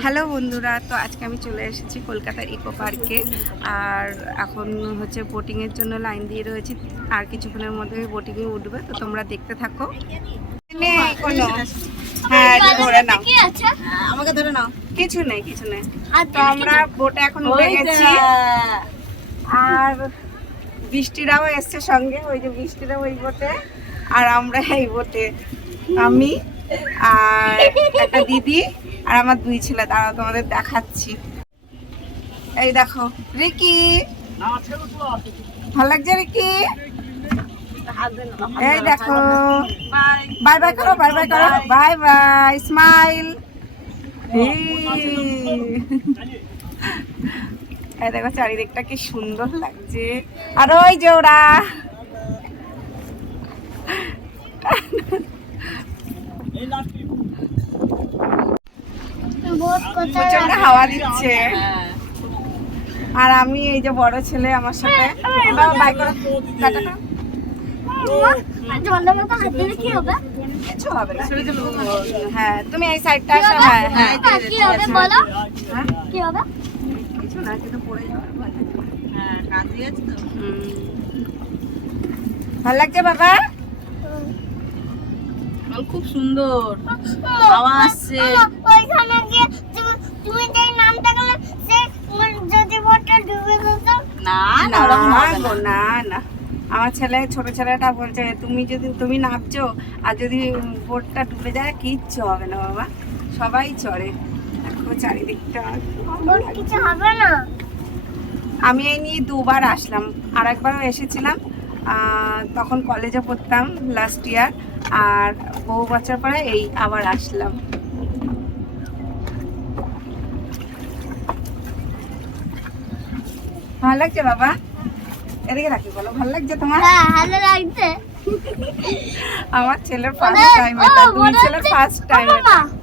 Hello বন্ধুরা, তো আজকে আমি চলে এসেছি কলকাতার ইকো পার্কে। আর এখন হচ্ছে বোটিংয়ের জন্য লাইন দিয়ে রয়েছি, আর কিছুক্ষণের মধ্যে বোটিংয়ে উঠবে, তো তোমরা দেখতে থাকো। হ্যাঁ, ধরে নাও, আমাকে ধরে নাও। কিছু নেই, কিছু নেই। তো আমরা বোটে এখন উঠে গেছি, আর বৃষ্টিরাও এসছে সঙ্গে। ওই যে বৃষ্টিরা ওই বোটে, আর আমরা এই বোটে। আমি আর একটা দিদি আর আমার দুই ছেলে। দাঁড়াও, তোমাদের দেখাচ্ছি। এই দেখো রিকি, ভালো লাগছে রিকি? এই দেখো, বাই বাই করো, বাই বাই করো, বাই বাই, স্মাইল। এই দেখো চারিদিকটা কি সুন্দর লাগছে। আর ওই যে ওরা প্রচন্ড হাওয়া দিচ্ছে। আর আমি এই যে বড় ছেলে আমার সাথে, বাই করো, টাটা করো। কিছু হবে না। হ্যাঁ, তুমি এই সাইডটা আসো। হ্যাঁ হ্যাঁ, কি হবে বলো? হ্যাঁ কি হবে? কিছু না, কিন্তু পড়ে যাওয়ার ভয়। হ্যাঁ, কাঁদি আছে তো। ভালো লাগছে বাবা? খুব সুন্দর হাওয়া আসছে। ওইখানে গিয়ে তুমি যে নামটা গেলে সে যদি বোটটা ডুবে যেত। না না গো, না না। আমার ছেলে, ছোট ছেলেটা বলছে তুমি নামছো, আর যদি বোটটা ডুবে যায় কিচ্ছু হবে না বাবা, সবাই চড়ে। দেখো চারিদিকটা, কিছু হবে না। আমি এই নিয়ে দুবার আসলাম। আর একবারও এসেছিলাম, তখন কলেজে পড়তাম, লাস্ট ইয়ার। আর বহু বছর পরে এই আবার আসলাম। ভালো লাগছে বাবা? এদিকে রাখি, বলো ভালো লাগছে তোমার? হ্যাঁ, ভালো লাগছে। আমার ছেলের ফার্স্ট টাইম, এটা দুই ছেলের ফার্স্ট টাইম।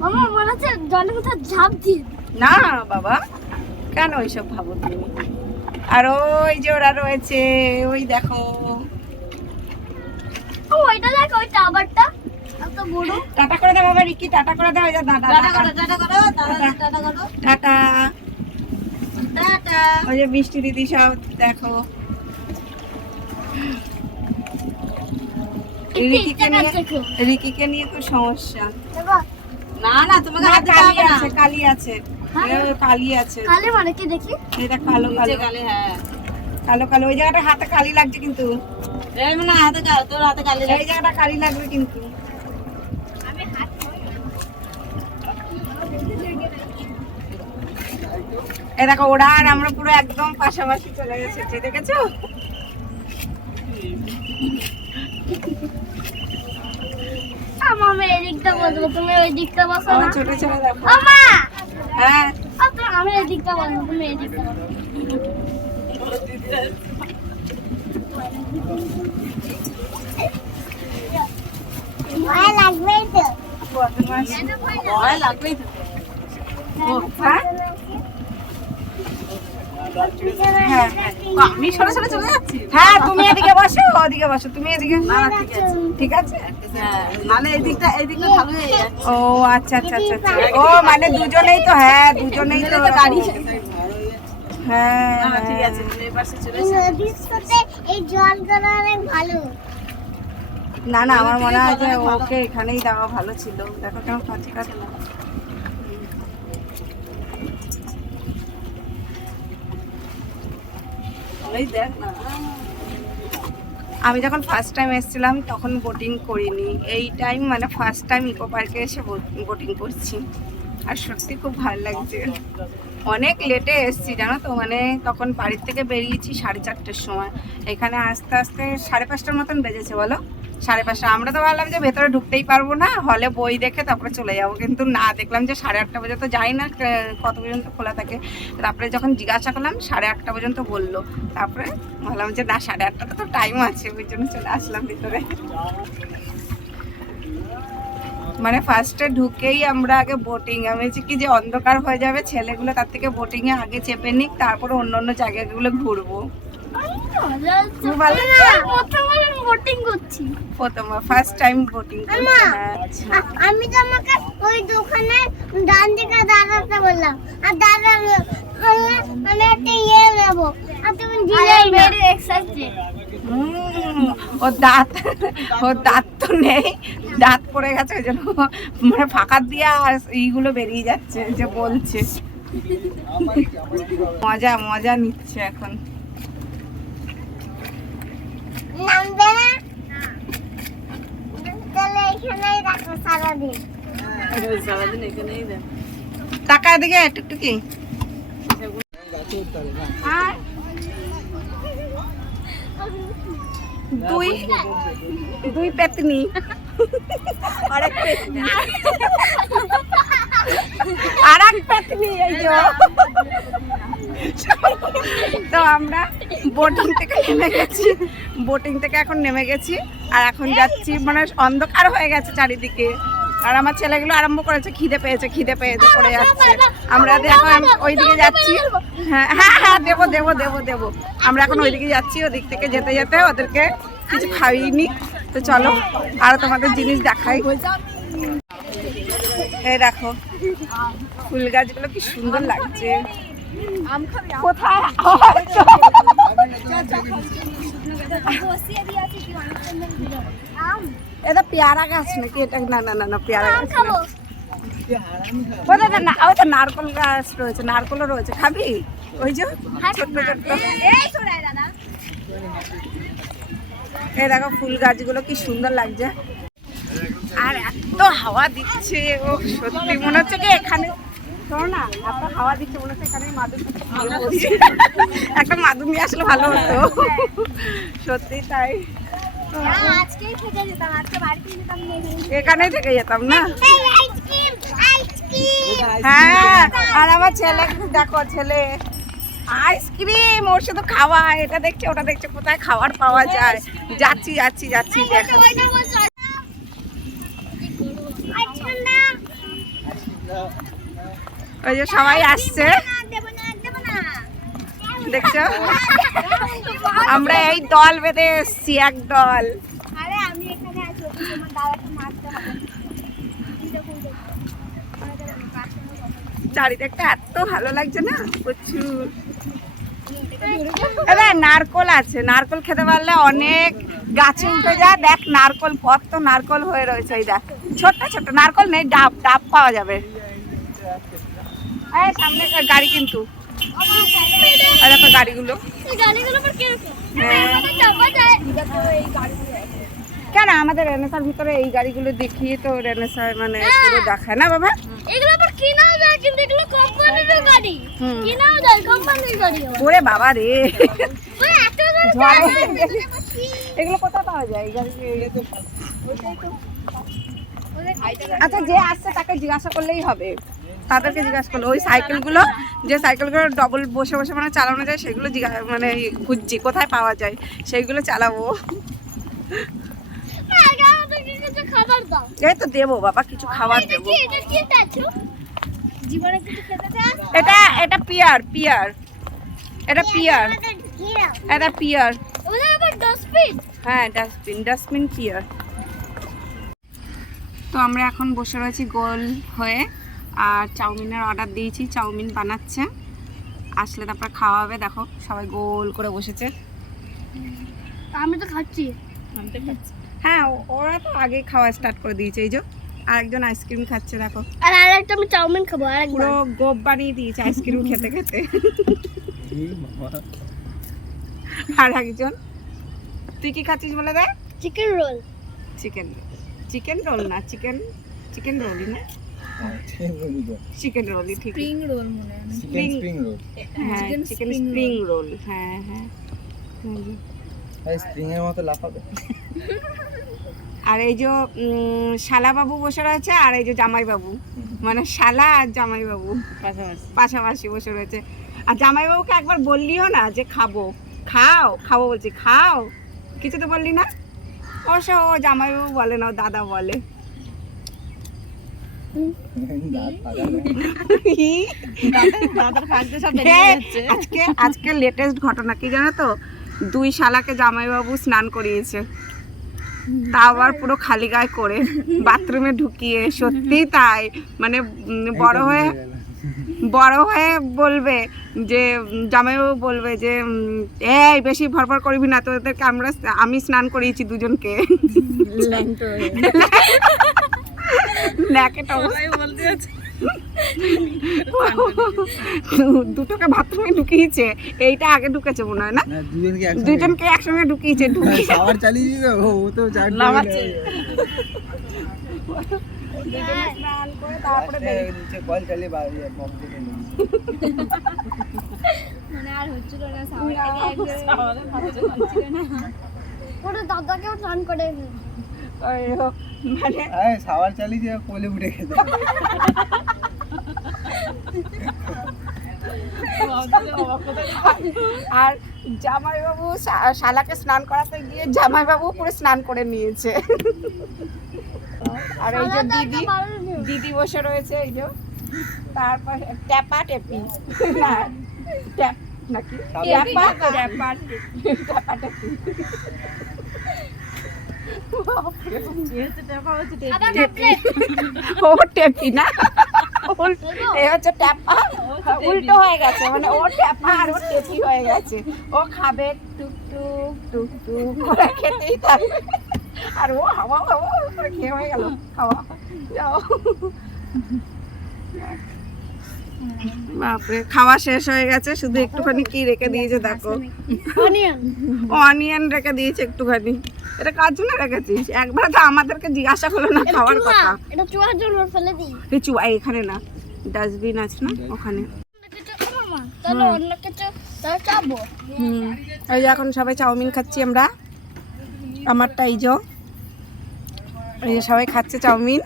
মামা মনে হচ্ছে জলের ভিতর ঝাঁপ দিয়ে। না বাবা, কেন ওইসব ভাবো তুমি? আর ওই যে ওরা রয়েছে, ওই দেখো। ও ওইটা দেখো, ওই টাওয়ারটা এত বড়। টাটা করে দাও বাবা, রিকি টাটা করে দাও। এই যে দাদা, টাটা করো, টাটা করো, টাটা করো, টাটা টাটা। ওই যে বৃষ্টি দিদি সব দেখো। রিকিকে নিয়ে খুব সমস্যা। না না, তোমাকে হাতে কালি আছে, কালি আছে, কালি আছে। কালি মানে কি দেখি? এটা কালো কালো কালি। হ্যাঁ, কালো কালো। ওই জায়গাটা হাতে কালি লাগছে কিন্তু। এই না, হাতে তোর হাতে কালি, এই জায়গাটা কালি লাগবে কিন্তু। এই দেখো, ওরা আর আমরা পুরো একদম পাশাপাশি চলে গেছে, দেখেছো? আমি এদিকটা বসবো, তুমি ওই দিকটা বসো না। ছোট ছেলে দেখো। মামা, হ্যাঁ, আমি এদিকটা বসবো, তুমি এদিকটা বসো। ভয় লাগবে তো? ভয় লাগবেই তো। হ্যাঁ, হ্যাঁ, আমি সরে সরে চলে যাচ্ছি। হ্যাঁ, তুমি এদিকে বসো, ওদিকে বসো, তুমি এদিকে। ঠিক আছে, মানে এদিকটা ভালো হয়ে যাচ্ছে। ও আচ্ছা আচ্ছা আচ্ছা আচ্ছা। ও মানে দুজনেই তো, হ্যাঁ দুজনেই তো গাড়ি। হ্যাঁ ঠিক আছে, এই পাশে চলে এসো। নদীর সাথে এই জলগুলো অনেক ভালো। না না, আমার মনে হয় যে ওকে এখানেই দেওয়া ভালো ছিল। দেখো কেমন কাছে কাছে। আমি যখন ফার্স্ট টাইম এসেছিলাম তখন বোটিং করিনি। এই টাইম মানে ফার্স্ট টাইম ইকো পার্কে এসে বোটিং করছি, আর সত্যি খুব ভালো লাগছে। অনেক লেটে এসেছি জানো তো, মানে তখন বাড়ির থেকে বেরিয়েছি 4:30টার সময়। এখানে আস্তে আস্তে 5:30টার মতন বেজেছে, বলো 5:30। আমরা তো ভাবলাম যে ভেতরে ঢুকতেই পারবো না, হলে বই দেখে তারপরে চলে যাবো, কিন্তু না, দেখলাম যে 8:30 পর্যন্ত, যাই না কত পর্যন্ত খোলা থাকে। তারপরে যখন জিজ্ঞাসা করলাম 8:30 পর্যন্ত বললো, তারপরে ভাবলাম যে না, 8:30টা তো টাইম আছে, ওই জন্য চলে আসলাম ভিতরে। মানে ফার্স্টে ঢুকেই আমরা আগে বোটিং, আমি বলছি কি যে অন্ধকার হয়ে যাবে, ছেলেগুলো তার থেকে বোটিংয়ে আগে চেপে নিক, তারপরে অন্য অন্য জায়গাগুলো ঘুরবো। ভালো লাগছে। বোটিং করছি। প্রথমবার ফার্স্ট টাইম বোটিং আম্মা, আচ্ছা আমি তোমাকে ওই দোকানে ডান দিকে দাঁড়াতে বললাম, আর দাঁড়ালো আমি একটা ইয়ে নেবো, আর তুমি দিলে মেরে এক্সারসাইজ। ওর দাঁত তো নেই, দাঁত পড়ে গেছে ওই জন্য মানে ফাঁকা দিয়ে আর এইগুলো বেরিয়ে যাচ্ছে যে বলছে। মজা মজা নিচ্ছে এখন। নামবে না, তাহলে এখানেই রাখো সারাদিন। টাকা দিকে টুকটুকি আর দুই পেতনি আর এক পেতনি এই যে। তো আমরা বোটিং থেকে এখন নেমে গেছি আর এখন যাচ্ছি, মানে অন্ধকার হয়ে গেছে চারিদিকে। আর আমার ছেলেগুলো আরম্ভ করেছে খিদে পেয়েছে করে যাচ্ছে। আমরা এখন ওইদিকে যাচ্ছি। হ্যাঁ হ্যাঁ হ্যাঁ দেবো দেবো দেবো দেবো। আমরা এখন ওইদিকে যাচ্ছি, ওদিক থেকে যেতে যেতে ওদেরকে কিছু খাইনি। তো চলো আরো তোমাদের জিনিস দেখাই। এই দেখো ফুল গাছগুলো কি সুন্দর লাগছে। কোথায় এটা পেয়ারা গাছ নাকি? এটা না না না না পেয়ারা গাছ না, ওটা না, ওটা নারকল গাছ রয়েছে, নারকলও রয়েছে। খাবি? ওই যে ছোট্ট ছোট্ট। এই দেখো ফুল গাছগুলো কি সুন্দর লাগছে আর এত হাওয়া দিচ্ছে। ও সত্যি মনে হচ্ছে কি এখানে শোনো না, এত হাওয়া দিচ্ছে মনে হচ্ছে এখানে একটা মাদুর নিয়ে আসলে ভালো হতো। সত্যি তাই, এখানেই থেকে যেতাম না। হ্যাঁ আর আমার ছেলে দেখো, ছেলে আইসক্রিম, ওর শুধু খাওয়া, এটা দেখছে ওটা দেখছে, কোথায় খাবার পাওয়া যায়। যাচ্ছি যাচ্ছি যাচ্ছি দেখো। ওই যে সবাই আসছে দেখছো, আমরা এই দল বেঁধে এসছি, এক দল। চারিদিকটা এত ভালো লাগছে না, প্রচুর। এবার নারকল আছে, নারকল খেতে পারলে অনেক গাছে উঠে যায়। দেখ নারকল, কত নারকল হয়ে রয়েছে। এই দেখ ছোট্ট ছোট্ট নারকল নেই, ডাব ডাব পাওয়া যাবে। সামনে গাড়ি কিন্তু, দেখো গাড়িগুলো। কেন আমাদের রেনেসার ভিতরে এই গাড়িগুলো দেখিয়ে তো রেনেসার মানে পুরো দেখায় না বাবা। এগুলো আবার কিনাও যায়, কিন্তু এগুলো কোম্পানির গাড়ি, কিনাও যায় কোম্পানির গাড়ি। ওরে বাবা রে, ওই এত এগুলো কোথায় পাওয়া যায় এই গাড়ি? আচ্ছা যে আসছে তাকে জিজ্ঞাসা করলেই হবে, তাদেরকে জিজ্ঞাসা করলো। ওই সাইকেলগুলো, যে সাইকেলগুলো ডবল বসে বসে মানে চালানো যায়, সেগুলো মানে খুঁজছি কোথায় পাওয়া যায়, সেইগুলো চালাবো। এই তো দেবো বাবা, কিছু খাবার দেবো। এটা এটা পিয়ার, পিয়ার, এটা পিয়ার, এটা পিয়ার। হ্যাঁ ডাস্টবিন, ডাস্টবিন পিয়ার। তো আমরা এখন বসে রয়েছি গোল হয়ে, আর চাউমিনের অর্ডার দিয়েছি, চাউমিন বানাচ্ছে, আসলে তারপর খাওয়া হবে। দেখো সবাই গোল করে বসেছে। আমি তো খাচ্ছি। হ্যাঁ ওরা তো আগে খাওয়া স্টার্ট করে দিয়েছে। এই যে আরেকজন আইসক্রিম খাচ্ছে দেখো, আর আরেকটা আমি চাউমিন খাবো। পুরো গোপ বানিয়ে দিয়েছে আইসক্রিম খেতে খেতে। আর একজন, তুই কি খাচ্ছিস বলে দে? Chicken roll. Chicken, chicken roll না, চিকেন, চিকেন রোলই না, চিকেন রোলই ঠিক। স্প্রিং রোল মনে হয়, স্প্রিং রোল। হ্যাঁ চিকেন স্প্রিং রোল। হ্যাঁ হ্যাঁ স্প্রিং এর মতো লাফাবে। আর এই যে শালা বাবু বসে রয়েছে, আর এই যে জামাই বাবু, মানে শালা আর জামাই বাবু পাশাপাশি বসে রয়েছে। আর জামাই বাবুকে একবার বললিও না যে খাবো, খাও খাবো বলছি, খাও, কিছু তো বললি না। অবশ্য ও জামাই বাবু বলে না, ও দাদা বলে। আজকে লেটেস্ট ঘটনা কি জানো তো, দুই শালাকে জামাইবাবু স্নান করিয়েছে, তা আবার পুরো খালি গায়ে করে বাথরুমে ঢুকিয়ে। সত্যি তাই, মানে বড় হয়ে বলবে যে জামাইবাবু বলবে যে এই বেশি ভরভর করবি না, তোদেরকে আমি স্নান করিয়েছি দুজনকে। দুটোকে বাথরুমে ঢুকিয়েছে, এইটা আগে ঢুকেছে মনে হয় না, দুজনকে একসঙ্গে ঢুকিয়েছে। পুরো দাদাকেও স্নান করে মানে সাওয়ার চালিয়ে কোলে উঠে খেতে। আর জামাইবাবু শালাকে স্নান করাতে গিয়ে জামাইবাবু পুরো স্নান করে নিয়েছে। আর এই যে দিদি বসে রয়েছে, এই যে তারপর ট্যাপা টেপি না ট্যাপ নাকি ট্যাপা টেপি। ও টেপি না, এ হচ্ছে ট্যাপা, উল্টো হয়ে গেছে, মানে ও ট্যাপা আর ও টেপি হয়ে গেছে। ও খাবে টুকটুক টুকটুক করে খেতেই থাকবে, আর ও হাওয়া হাওয়া করে খেয়ে হয়ে গেল খাওয়া। যাও বাপরে, খাওয়া শেষ হয়ে গেছে, শুধু একটুখানি কি রেখে দিয়েছে দেখো, অনিয়ন রেখে দিয়েছে একটুখানি। এটা কার জন্য রেখেছিস? একবার তো আমাদেরকে জিজ্ঞাসা করলো না খাওয়ার কথা। এটা চুয়ার জন্য ফেলে দিই। এই চুয়া এখানে না, ডাস্টবিন আছে না ওখানে। তাহলে অন্য কিছু চাবো। এই যে এখন সবাই চাউমিন খাচ্ছি আমরা, আমারটা এই যে সবাই খাচ্ছে চাউমিন।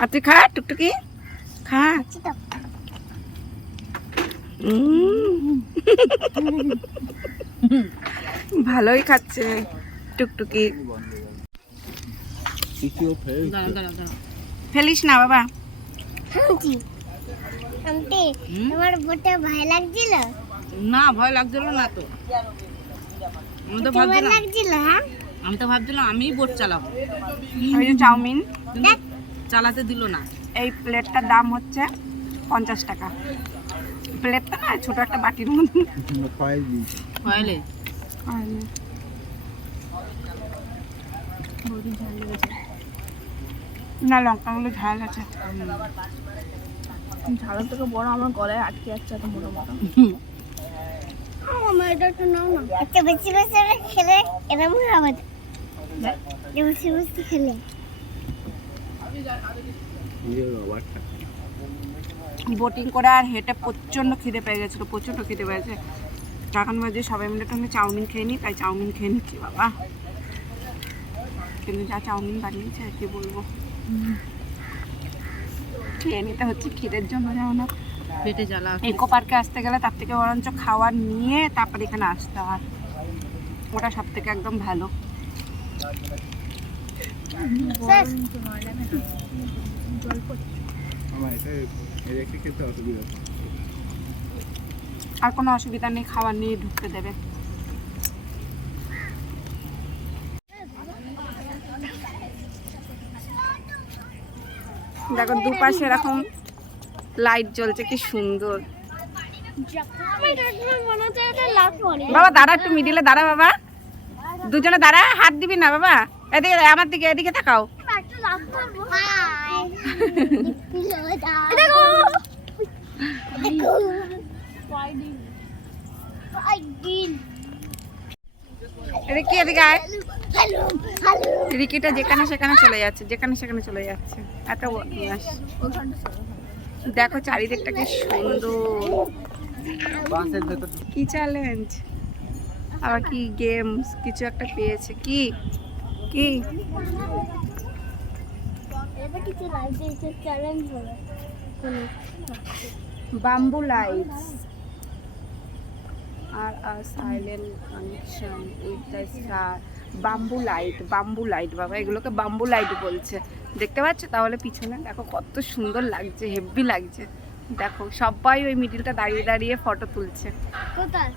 আর তুই খা টুকটুকি, খা। ভালোই খাচ্ছে টুকটুকি। ফেলিস না বাবা। আন্টি তোমার বটে ভয় লাগছিল? না ভয় লাগছিল না তো, আমি তো ভাবছিলাম আমি বোট চালাবো, ওই যে চাউমিন চালাতে দিল না। এই প্লেটটার দাম হচ্ছে 50 টাকা। প্লেটটা না ছোট একটা বাটির মধ্যে ফয়েলে না, লঙ্কাগুলো ঝাল আছে। ঝালের থেকে বড় আমার গলায় আটকে যাচ্ছে এত মোটা মোটা। আমার এটা একটু নাও না। একটা বেশি বেশি খেলে এরকম হবে। বেশি বেশি খেলে বোটিং করে আর হেঁটে প্রচণ্ড খিদে পেয়ে গেছিলো, প্রচণ্ড খিদে পেয়েছে। এখন বাজে সবাই মিলে একটু চাউমিন খেয়ে নিই, তাই চাউমিন খেয়ে নিচ্ছি বাবা। কিন্তু যা চাউমিন বানিয়েছে কি বলবো, খেয়ে নিতে হচ্ছে খিদের জন্য। যেমন পেটে জ্বালা। ইকো পার্কে আসতে গেলে তার থেকে বরঞ্চ খাওয়ার নিয়ে তারপরে এখানে আসতে হয়, ওটা সব থেকে একদম ভালো। আর কোনো অসুবিধা নেই, খাবার নিয়ে ঢুকতে দেবে। দেখো দুপাশে এরকম লাইট জ্বলছে, কি সুন্দর। বাবা দাঁড়া, একটু মিডিলে দাঁড়া বাবা, দুজনে দাঁড়া, হাত দিবি না বাবা। এদিকে আমার দিকে, এদিকে তাকাও। রিকি এদিকে আয়। রিকিটা যেখানে সেখানে চলে যাচ্ছে, যেখানে সেখানে চলে যাচ্ছে, এত বদমাশ। দেখো চারিদিকটা কি সুন্দর। কি চ্যালেঞ্জ, আবার কি গেমস কিছু একটা পেয়েছে। কি কি bamboo lights are a silent connection with the star. Bamboo light, bamboo light বাবা, এগুলোকে বাম্বু লাইট বলছে। দেখতে পাচ্ছ? তাহলে পিছনে দেখো কত সুন্দর লাগছে, হেভি লাগছে। দেখো সবাই ওই মিডিলটা দাঁড়িয়ে দাঁড়িয়ে ফটো তুলছে। কোথায়?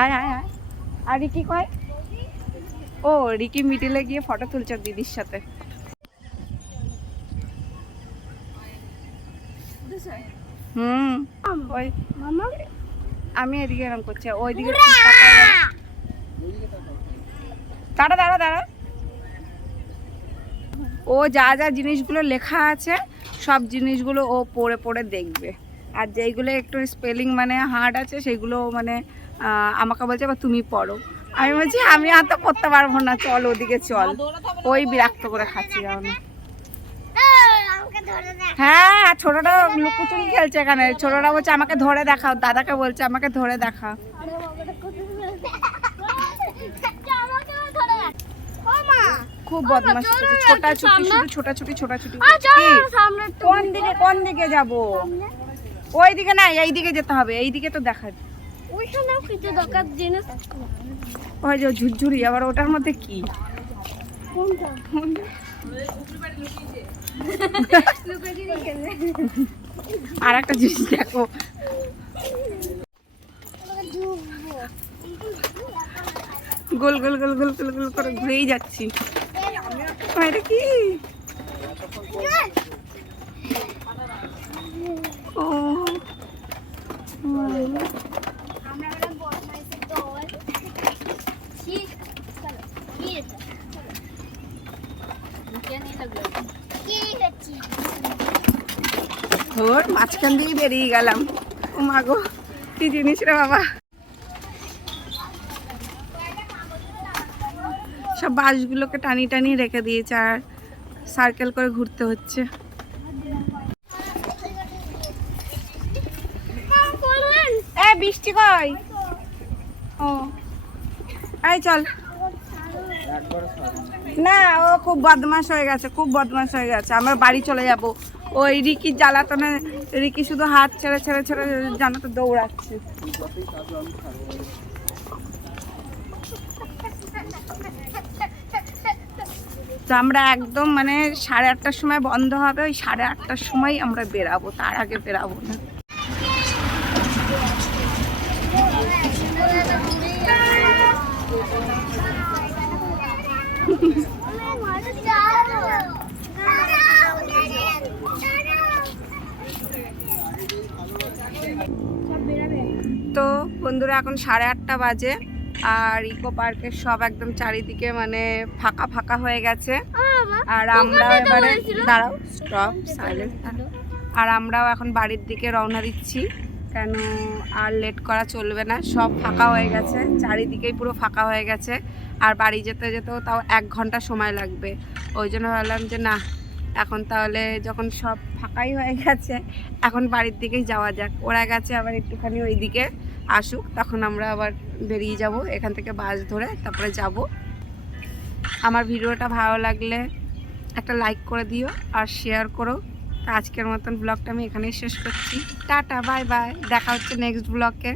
আয় আয় আয়। আর রিকি কয়? ও রিকি মিডিলে গিয়ে ফটো তুলছে ওর দিদির সাথে। হুম ওই মামা আমি এদিকে এরকম করছি, ওইদিকে দাঁড়া দাঁড়া দাঁড়া। ও যা যা জিনিসগুলো লেখা আছে সব জিনিসগুলো ও পড়ে পড়ে দেখবে, আর যেইগুলো একটু স্পেলিং মানে হার্ড আছে সেগুলো মানে আমাকে বলছে বা তুমি পড়ো। আমি বলছি আমি আর তো পড়তে পারবো না, চল ওদিকে চল। ওই বিরক্ত করে খাচ্ছি যাও না। আমাকে ধরে দে। হ্যাঁ ছোটটা লুকোচুরি খেলছে এখানে, ছোটটা বলছে আমাকে ধরে দেখাও, দাদাকে বলছে আমাকে ধরে দেখা। আরে বাবাটা কোথায়? আমাকে ধরে দে। ও মা খুব বদমাশ, ছোটাছুটি শুধু ছোটাছুটি ছোটাছুটি। চল কি? সামনে তো কোন দিকে যাব? ওই দিকে না, এই দিকে যেতে হবে, এই দিকে তো দেখা যায়। ওইখানেও কিছু দরকার জিনিস। ওই যে ঝুরঝুরি, আবার ওটার মধ্যে কি? কোনটা? আর একটা জিনিস দেখো, গোল গোল গোল গোল গোল গোল করে ঘুরেই যাচ্ছি। এটা কি? ও আমরা একটা বদমাইশের দল। ঠিক চলো কি এটা? কি হচ্ছে? ওর মাঝখান দিয়ে বেরিয়ে গেলাম। ও মা গো, কি জিনিস রে বাবা। সব বাঁশগুলোকে টানি টানি রেখে দিয়েছে আর সার্কেল করে ঘুরতে হচ্ছে। এ বৃষ্টি কই? ও এই চল না, ও খুব বদমাশ হয়ে গেছে, খুব বদমাশ হয়ে গেছে। আমরা বাড়ি চলে যাব। ওই রিকির জ্বালাতনে রিকি শুধু হাত ছেড়ে ছেড়ে ছেড়ে জানাতে দৌড়াচ্ছে। তো আমরা একদম মানে 8:30টার সময় বন্ধ হবে, ওই 8:30টার সময় আমরা বেরাবো, তার আগে বেরাবো না। তো বন্ধুরা এখন 8:30 বাজে আর ইকো পার্কের সব একদম চারিদিকে মানে ফাঁকা ফাঁকা হয়ে গেছে। আর আমরাও এবারে দাঁড়াও, স্টপ সাইলেন্স। আর আমরাও এখন বাড়ির দিকে রওনা দিচ্ছি, কেন আর লেট করা চলবে না। সব ফাঁকা হয়ে গেছে, চারিদিকেই পুরো ফাঁকা হয়ে গেছে। আর বাড়ি যেতে যেতেও তাও 1 ঘন্টা সময় লাগবে। ওই জন্য ভাবলাম যে না, এখন তাহলে যখন সব ফাঁকাই হয়ে গেছে এখন বাড়ির দিকেই যাওয়া যাক। ওরা গেছে আবার একটুখানি ওই দিকে আসুক, তখন আমরা আবার বেরিয়ে যাব এখান থেকে, বাস ধরে তারপরে যাব। আমার ভিডিওটা ভালো লাগলে একটা লাইক করে দিও আর শেয়ার করো। তো আজকের মতন ব্লগটা আমি এখানেই শেষ করছি। টাটা বাই বাই, দেখা হচ্ছে নেক্সট ব্লগে।